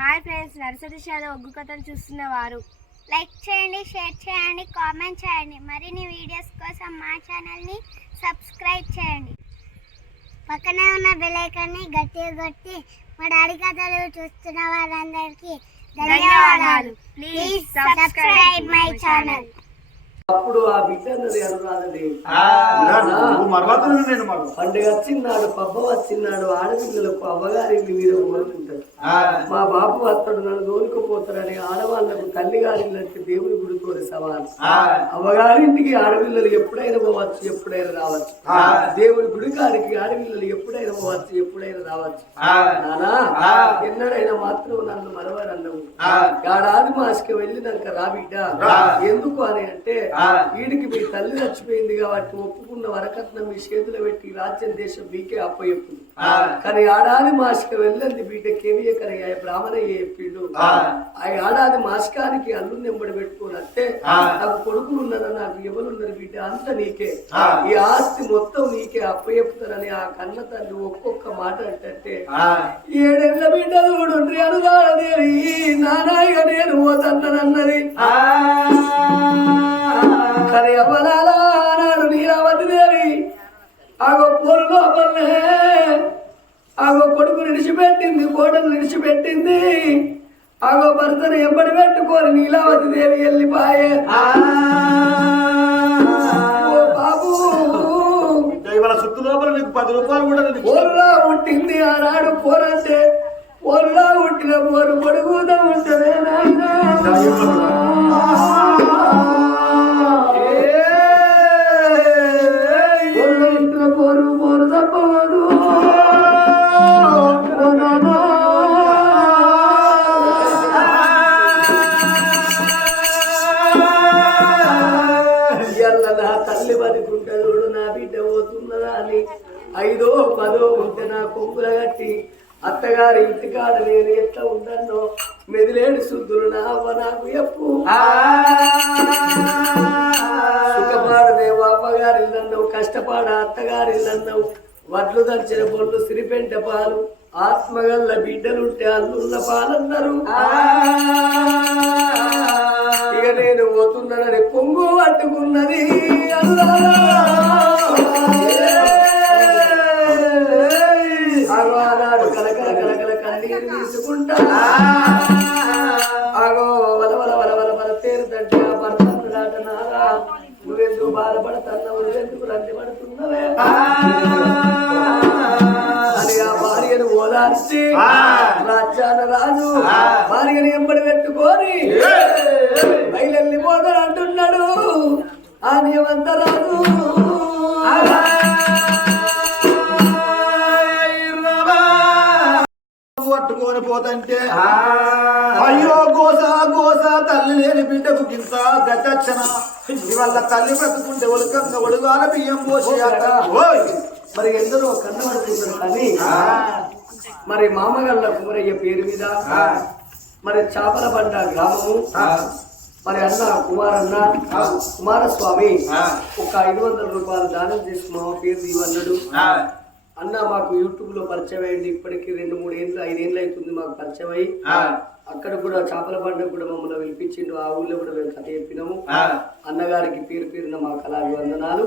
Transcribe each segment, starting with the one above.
Hi friends nursery షాలో ఒగ్గు కథలు చూస్తున్న వారు. లైక్ చేయండి షేర్ చేయండి కామెంట్ చేయండి. మరిన్ని వీడియోస్ కోసం మా ఛానల్ని సబ్స్క్రైబ్ చేయండి. పక్కనే ఉన్న బెల్ ఐకాన్ని గట్టిగా కొట్టి మా డాడీ కథలు చూస్తున్న వారందరికీ ధన్యవాదాలు. ప్లీజ్ సబ్స్క్రైబ్ మై ఛానల్ అప్పుడు ఆ బిడ్డ అన్నది అనురాధది నువ్వు మరవతను నేను మాకు పండుగ వచ్చిన్నాడు పబ్బం వచ్చిన్నాడు ఆడపిల్లలకు అవ్వగారి మీద మా బాబు వస్తాడు నన్ను దోలుకుపోతాడని ఆడవాళ్ళకు తల్లి గారిలంటే దేవుని గుడితోని సవాలు. అవ్వగారింటికి ఆడపిల్లలు ఎప్పుడైనా పోవచ్చు ఎప్పుడైనా రావచ్చు. దేవుని గుడి కాడికి ఆడపిల్లలు ఎప్పుడైనా పోవచ్చు ఎప్పుడైనా రావచ్చు. నానా ఎన్నడైనా మాత్రం నన్ను మరవరన్నవు. ఏడాది మాసికి వెళ్ళినాక రా బిడ్డ. ఎందుకు అని అంటే వీడికి మీ తల్లి చచ్చిపోయింది కాబట్టి ఒప్పుకున్న వరకట్నం మీ చేతిలో పెట్టి రాజ్యం దేశం మీకే అప్పచెప్పింది కానీ ఏడాది మాసిక వెళ్ళింది ఎక్కడ బ్రాహ్మణయ్య చెప్పిండు. ఆ. ఏడాది మాసికానికి అల్లు నెంబడి పెట్టుకొని వస్తే నాకు కొడుకులు ఉన్నారా నాకు ఎవరున్నారు బిడ్డ అంత నీకే. ఈ ఆస్తి మొత్తం నీకే అప్పచెప్తానని ఆ కన్న తల్లి ఒక్కొక్క మాట అంటే ఏడేళ్ళ బిడ్డలు కూడా అనుదాదేవి నానాయిగా నేను పోతన్నది కానీ అవ్వనాలా నాడు నీరావతి దేవి ఆగో పోరు లోపలనే ఆగో కొడుకు నిడిచిపెట్టింది కోటలు నిడిచిపెట్టింది. ఆగో భర్తను ఎంబడి పెట్టుకొని నీలావతి దేవి వెళ్ళిపాయే. బాబు. ఇవాళ చుట్టూ లోపల నీకు పది రూపాయలు కూడా. పోరులా ఉంటుంది ఆనాడు పోరంటే. పోరులా ఉంటిన పోరు పొడుగుదా ఉంటదే నాయనా. సుఖపాడదేవు ఇల్లన్నావు కష్టపాడ అత్తగారు ఇల్లన్నావు వడ్లు దంచిన బొల్లు సిరిపెంట పాలు ఆత్మగల్ల బిడ్డలుంటే అల్లున్న పాలన్నారు. ఇక నేను పోతున్నానని కొంగు పట్టుకున్నది అల్లా. ఆనాడు కలకల కలకల కన్నీరు తీసుకుంటా. నువ్వెందుకు బాధపడుతున్నావు నువ్వెందుకు రంది పడుతున్నావే? అని ఆ భార్యను ఓదార్చి రాజ్యాన రాజు భార్యను ఎంబడి పెట్టుకొని బయలెల్లి పోతాడు అంటున్నాడు. ఆ నియమంత రాజు. పట్టుకొని పోతంటే అయ్యో గోస గోస తల్లి లేని బిడ్డకు గింత గట్టచ్చన ఇవాళ తల్లి బ్రతుకుంటే ఒలుకంగా ఒడుగాల బియ్యం పోసి. మరి ఎందరో కన్నబడుతున్నారు కానీ మరి మామగల్ల కుమరయ్య పేరు మీద మరి చాపల బండ గ్రామము మరి అన్న కుమారన్న కుమారస్వామి ఒక ఐదు వందల రూపాయలు దానం చేసి మా పేరు ఇవన్నాడు అన్న మాకు యూట్యూబ్లో పరిచయం అయింది. ఇప్పటికి రెండు మూడు ఏళ్ళు ఐదేళ్ళు అవుతుంది మాకు పరిచయం అయ్యి. అక్కడ కూడా చేపల పండుగ కూడా మమ్మల్ని పిలిపించిండు ఆ ఊళ్ళో కూడా మేము కథ చెప్పినాము. అన్నగారికి పేరు పేరున మా కళాభి వందనాలు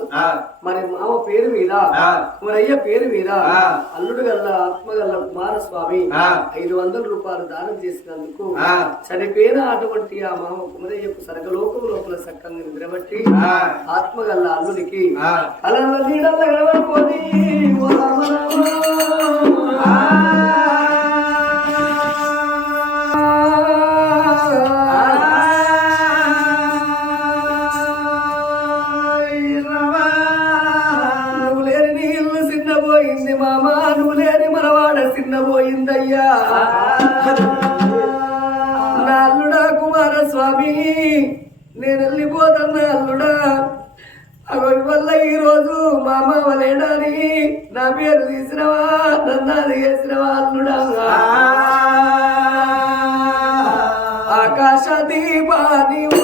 మరి మామ పేరు మీద మరి అయ్య పేరు మీద అల్లుడు గల్ల ఆత్మగల్ల కుమారస్వామి ఐదు వందల రూపాయలు దానం చేసినందుకు చనిపోయిన అటువంటి ఆ మామ కుమరయ్యకు సరగలోకం లోపల సక్కంగా నిద్రబట్టి ఆత్మగల్ల అల్లుడికి కలల nossa diva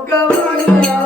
జలబుగ్గవయ్యా,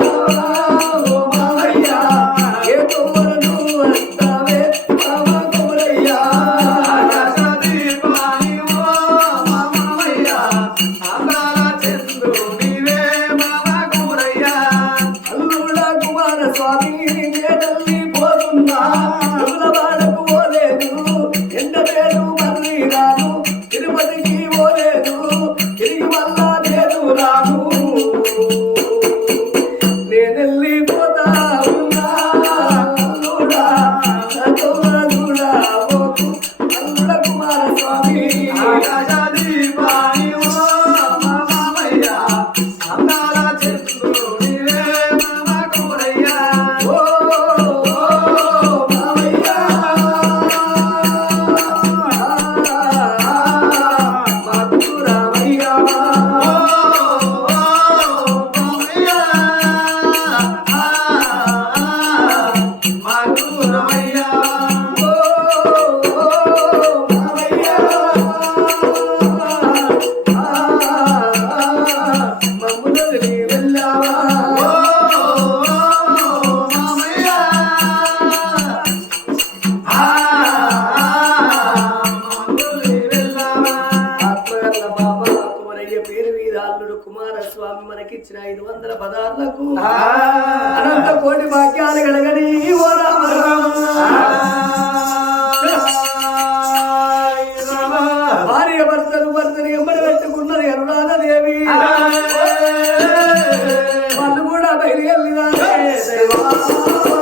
బయలుదేరినారే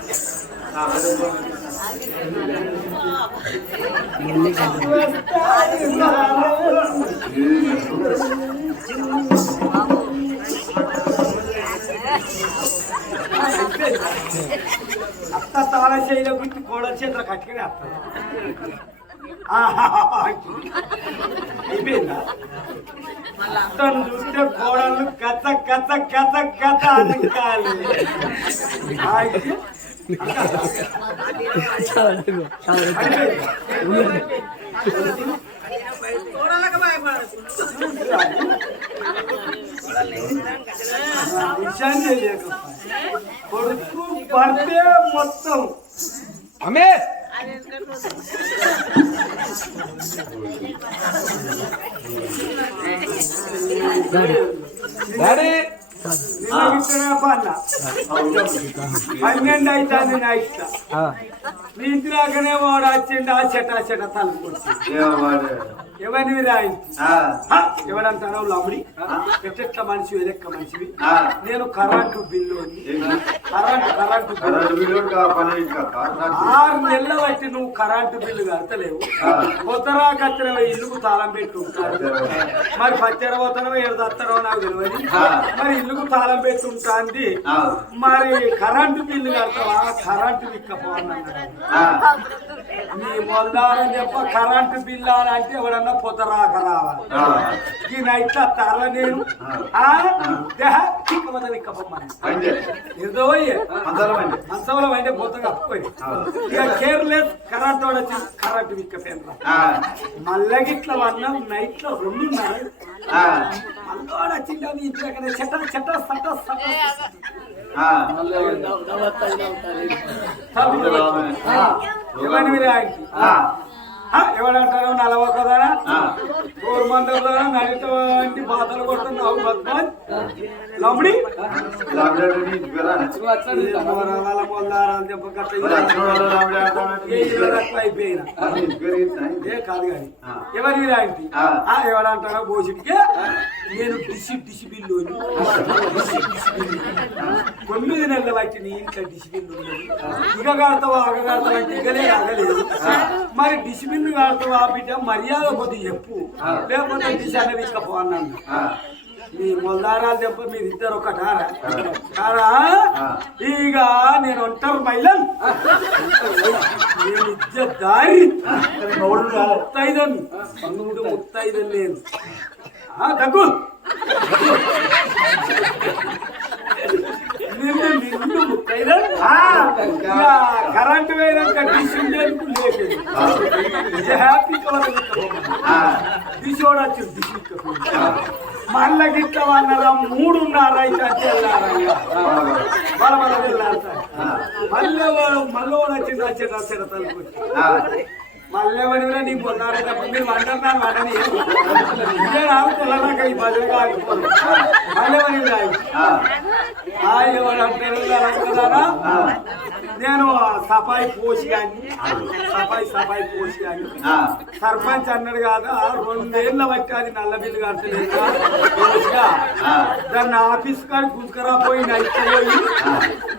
అత్త తాళ చేయలో గుర్తు కోడల చేతులు కట్టుకుని అత్త అయిపోయిందా అత్తను చూస్తే కోడలు కథ కథ కథ కథ అనుకాలి కొడుకు బర్త్డే మొత్తం అమ్మే డాడీ పన్నెండు అవుతుంది నా ఇష్ట మీ ఇంటికానే వాడు వచ్చిండు ఆ చెట ఆ చెట తలుపు ఎవరిని రాయించి ఎవడంటానో లమ్ముడి ఎట్టెట్ల మనిషి లెక్క మనిషివి నేను current bill current current bill ఆరు నెలల బట్టి నువ్వు కరెంటు బిల్లు కడతలేవు కొత్తరా కత్తెరవ ఇల్లుకు తాళం పెట్టి మరి పత్తెర పోతానో ఏడు తత్తరో నాకు తెలియదు మరి ఇల్లు ఇల్లుకు తాళం పెట్టుంటాంది. మరి కరెంటు బిల్లు కడతావా? కరెంటు విక్కపోవాలి ఆ. నీ మొందారని చెప్ప కరెంటు బిల్లు అని అంటే ఎవడన్నా పొత రాక రావాలి. ఆ. ఈ నైట్ తల నేను. చిక్కమద విక్కపోమని ఏదో అంతవరం అంటే పోత కప్పుకోయి ఇక కేర్లెస్ కరెంట్ వాడు కరెంటు విక్కపోయిన ఆ. మళ్ళీ గిట్ల వన్నాం మీ ఇంటి చెట్ట చెట్ట ఎవడంటారు? నలవకదానా ఆ. తోరు మందరా నడిటువంటి బాధలు కొడుతున్నావు లాంబ్రే అంటారు. ఏ కాదు కానీ. ఎవరి. ఆ, ఎవడంటారో బోసిటికి నేను డిసి డిసి బిల్లు తొమ్మిది నెలల వచ్చి నీ ఇంట్లో డిసి బిల్లు ఇక కడతావా అగ కడతావా అంటే ఇకలే ఆగలేదు. మరి డిసి బిల్లు కడతావా బిడ్డ మర్యాద కొద్ది చెప్పు. లేకపోతే డిసి అన్నది ఇక్కపో అన్నాను. ఆ. మీ మొల్దారాలు దెబ్బ మీరు ఇద్దరు ఆ. ఇక నేను ఒంటరి మైలం నేను ఇచ్చే దారి. ముత్తైదని. నేను. ఆ, దగ్గు నిన్ను నిన్ను ముత్తైదని కరెంట్ వేయడానికి డిష్ ఉండేందుకు లేదు హ్యాపీ కవర్ ఆ. దిశోడచ్చు దిశ మళ్ళా గిట్ల వన్నరా మూడున్నర అయితే మళ్ళీ మళ్ళీ వచ్చింది వచ్చేది తలుపు ఎవరినా నీ తప్ప మీరు వంటన్నారు వాడని ఇదే నాకు తెల్లనాక ఈ ఎవరు అంటారు కదారా నేను సఫాయి పోసి కానీ సఫాయి సఫాయి పోసి కానీ. సర్పంచ్ అన్నాడు కాదా రెండేళ్ళ బట్టి అది నల్ల బిల్లు కట్టలేదు. దాన్ని ఆఫీస్ కాడి గుంజుకరా పోయి అయిపోయి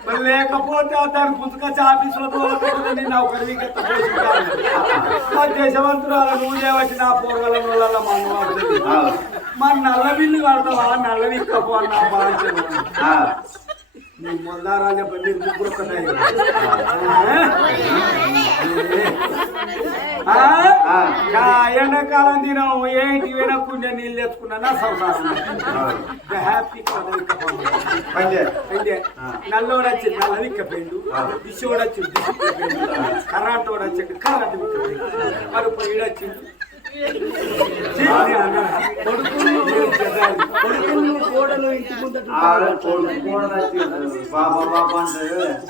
మరి లేకపోతే దాన్ని గుంజుకొచ్చి ఆఫీస్లో తోలకపోతే నేను ఒకరి దేశవంతురాల నువ్వు చేయవచ్చు నా పూర్వల నూళ్ళ మన. మరి నల్ల బిల్లు కడతావా? నల్ల విక్కపో అన్న బాధ్యత మీరు ముగ్గురు ఎండాకాలం దినం ఏంటి వినకుండా నీళ్ళు ఎత్తుకున్నా సంసారం. హ్యాపీ నల్లోడు వచ్చింది నల్ల విక్కపోయిండు దిశోడు వచ్చింది దిశ కర్రాటోడు వచ్చిండు కర్రాట మరి ఇప్పుడు ఈడొచ్చిండు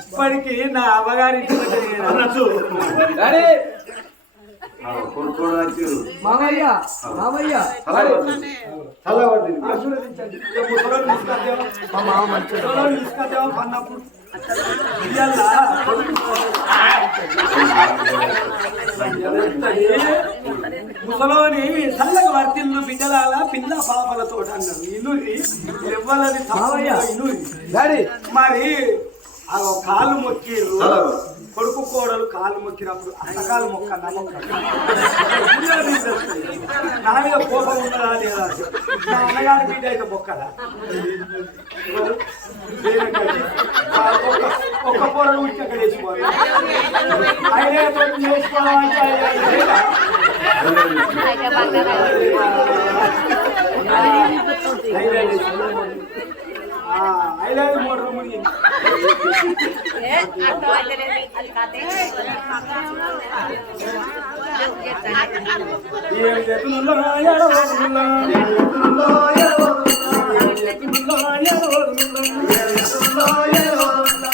ఇప్పటికి నా అమ్మగారి. మామయ్య? మా మామ మంచిగా ముసలోళ్ళు ముసలోని చల్లగా వర్తిల్లు బిడ్డలాల పిల్ల పాపలతో అన్నారు ఇల్లురి ఇవ్వాలని మావయ్య. ఇల్లురి డాడీ మరి ఆ కాళ్ళు మొక్కిర్రు. కొడుకు కోడలు కాలు మొక్కినప్పుడు అంతకాలు మొక్క నా నా మీద కోపం ఉన్నదా లేదా? నా అన్నగారి మీద అయితే మొక్కదా? ఒక్క ఒక్క పొరలు ఉంటే అక్కడ వేసుకోవాలి. ఆయన వేసుకోవాలంటే ఆయన లేదా? ఐలాండ్ మోటార్ మునిగింది ఏం చేతుల్లో ఎడవదుల్లో, ఏం చేతుల్లో ఎడవదుల్లో, ఏం చేతుల్లో ఎడవదుల్లో, ఏం చేతుల్లో ఎడవదుల్లో,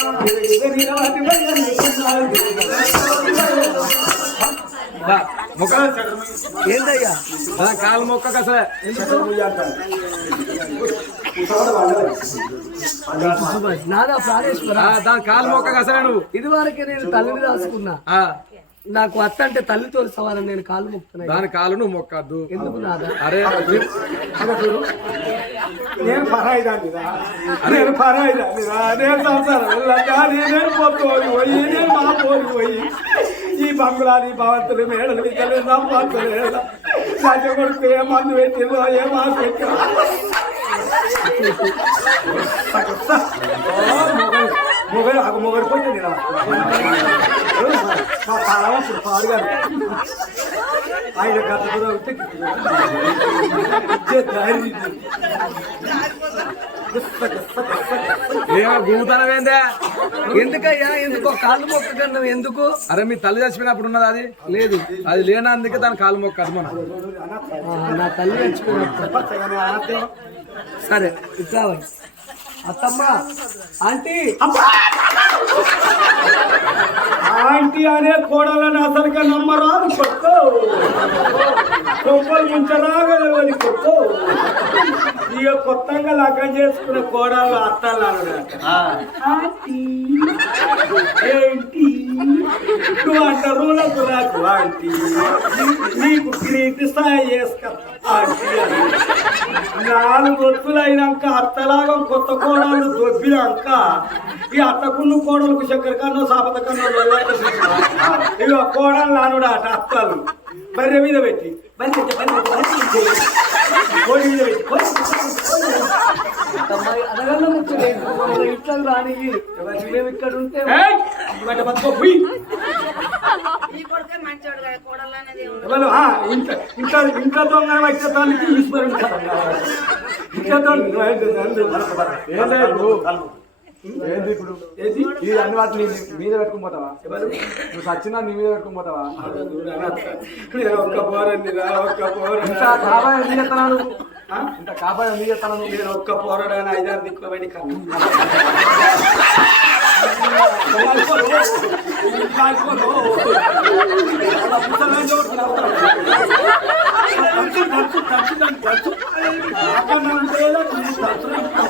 ఎదురు వాటి వయ్యారి ముఖ ఏందయ్యా కాలు మొక్క కసలే నాదా ప్రాణేశ్వర? దాని కాలు మొక్క నువ్వు. ఇది వరకే నేను తల్లిని రాసుకున్నా నాకు అత్త అంటే తల్లితో సవాలని నేను కాళ్ళు మొక్కుతున్నా దాని కాలు నువ్వు మొక్కద్దు. ఎందుకు నాదా? అరే నేను పరాయిదాన్నిరా నేను పరాయిదాన్నిరా నేను సంసారం వెళ్ళగా నేను పొత్తోడి పోయి నేను మా పోయి పోయి. ఈ బంగుళాది భవంతులు మేడలు విద్యలు కొడుకు ఏ మందు పెట్టిందో ఏ మాకు పెట్టిందో. మొగలు ఒక మొగలు పోతే నేను ఆయన గత కూడా ఉంటే దారి గుమ్ముతానమేందే ఎందుకయ్యా? ఎందుకో కాళ్ళు మొక్కగన్నావు ఎందుకు? అరే మీ తల్లి చచ్చిపోయినప్పుడు ఉన్నది అది? లేదు. అది లేనందుకే దాని కాలు మొక్క అది మన. నా తల్లి చచ్చిపోయినప్పుడు. సరే ఇట్లా అత్తమ్మ ఆంటీ. ఆంటీ అనే కోడలని అసలుగా నమ్మరాదు కొట్టు. కొప్పలు ముంచరాగలవని కొట్టు. ఇక కొత్తగా లగ్గం చేసుకున్న కోడలు అత్తాలు ఆంటీ. ఏంటి? నువ్వు అంటారు నాకు నాకు ఆంటీ నీకు ప్రీతి స్థాయి చేసుక నాలుగు వత్తులు అత్తలాగం కొత్త కోడలు దొబ్బినాక ఈ అత్తకున్న కోడలకు చక్కెర కన్నో సాపత కన్నో ఇక కోడలు నానుడు అట అత్తలు. బర్రె మీద పెట్టి బర్రె పెట్టి, బర్రె పెట్టి, బర్రె పెట్టి. కోడి మీద పెట్టి కోడి మీద పెట్టి. అత్తమ్మ అనగల ముచ్చు ఇట్లా రాని మేము ఇక్కడ ఉంటే ఇంట్లో ఇంట్లో దొంగ వచ్చే దానికి ఇంట్లో దొంగ ఏందే ఇప్పుడు? ఈ అన్ని వాటిని నీ మీద పెట్టుకుని పోతావా? ఎవరు? నువ్వు సచ్చినా నీ మీద పెట్టుకుని పోతావా? ఒక్క పోరండి రా, ఒక్క పోరని ఇంత కాబా ఎందుకు చెప్తాను ఇంత కాబా ఎందుకు చెప్తాను నేను ఒక్క పోరాడని ఐదారు దిక్కుల పైన కన్నా.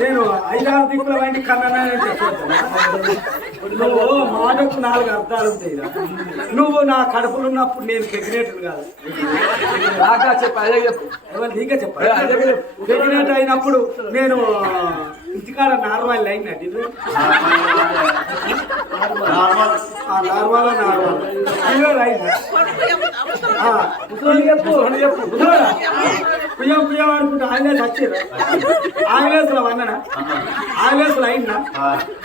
నేను ఐదారు దిక్కుల వంటి కన్నానని చెప్పొద్దు. నువ్వు మాటకు నాలుగు అర్థాలు ఉంటాయి. నువ్వు నా కడుపులో ఉన్నప్పుడు నేను ప్రెగ్నెంట్ కాదు. రాగా చెప్పు అదే చెప్పు. నీకే చెప్పాలి ప్రెగ్నెంట్ అయినప్పుడు నేను ఇంటికాడ నార్మల్ ఇది. ఆ నార్మల్ నార్మల్. అయింది ఆ, ముసలోడు చెప్పు చెప్పు? పుయ్యం పుయ్యం అనుకుంటే. ఆయిలేస్ వచ్చారు ఆయిలేస్లో వన్ననా? ఆయిలేస్లో అయిందా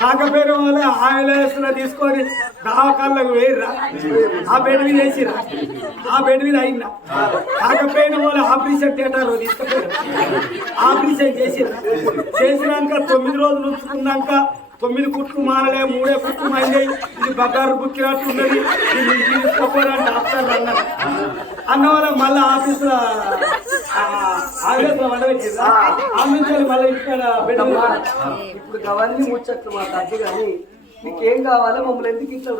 కాకపోయిన వల్ల ఆయిలేస్లో తీసుకొని దవాఖాన్లకు వేయరా ఆ బెడ్ మీద వేసిరా ఆ బెడ్ మీద అయిందా? కాకపోయిన వాళ్ళు ఆపరేషన్ థియేటర్ తీసుకుపోయారు ఆపరేషన్ చేసిరా చేసినాక తొమ్మిది రోజులు ఉంచుకున్నాక తొమ్మిది కుట్లు మారలే మూడే కుట్లు మైందాయి ఇది బగారు బుక్కినట్టు ఉన్నది ఇది ఇంటికి తీసుకోపోరా డాక్టర్ అన్నారు అన్న. వల్ల మళ్ళీ ఆఫీసులో ఆఫీసులో వండబెట్టిందా ఆఫీసులో మళ్ళీ ఇక్కడ ఇప్పుడు అవన్నీ ముచ్చట్లు మా తగ్గి కానీ మీకేం కావాలో మమ్మల్ని ఎందుకు ఇట్లా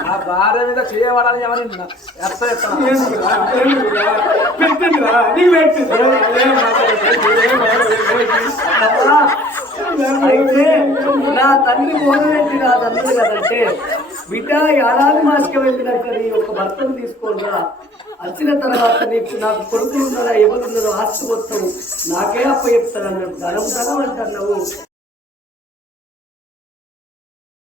నా భార్య మీద చేయబడాలని ఎవరి? నీకు? ఏం? ఏం నా తండ్రి మోహనరెడ్డి నా తండ్రి కదంటే బిడ్డ ఏడాది మాసిక వెళ్ళినాక నీ యొక్క భర్తను తీసుకోరా. వచ్చిన తర్వాత నీకు నాకు కొడుకులు ఉన్నారా ఎవరు ఉన్నారో ఆస్తి మొత్తం నాకే అప్ప చెప్తాను అన్నాడు ధనం ధనం అంటున్నావు.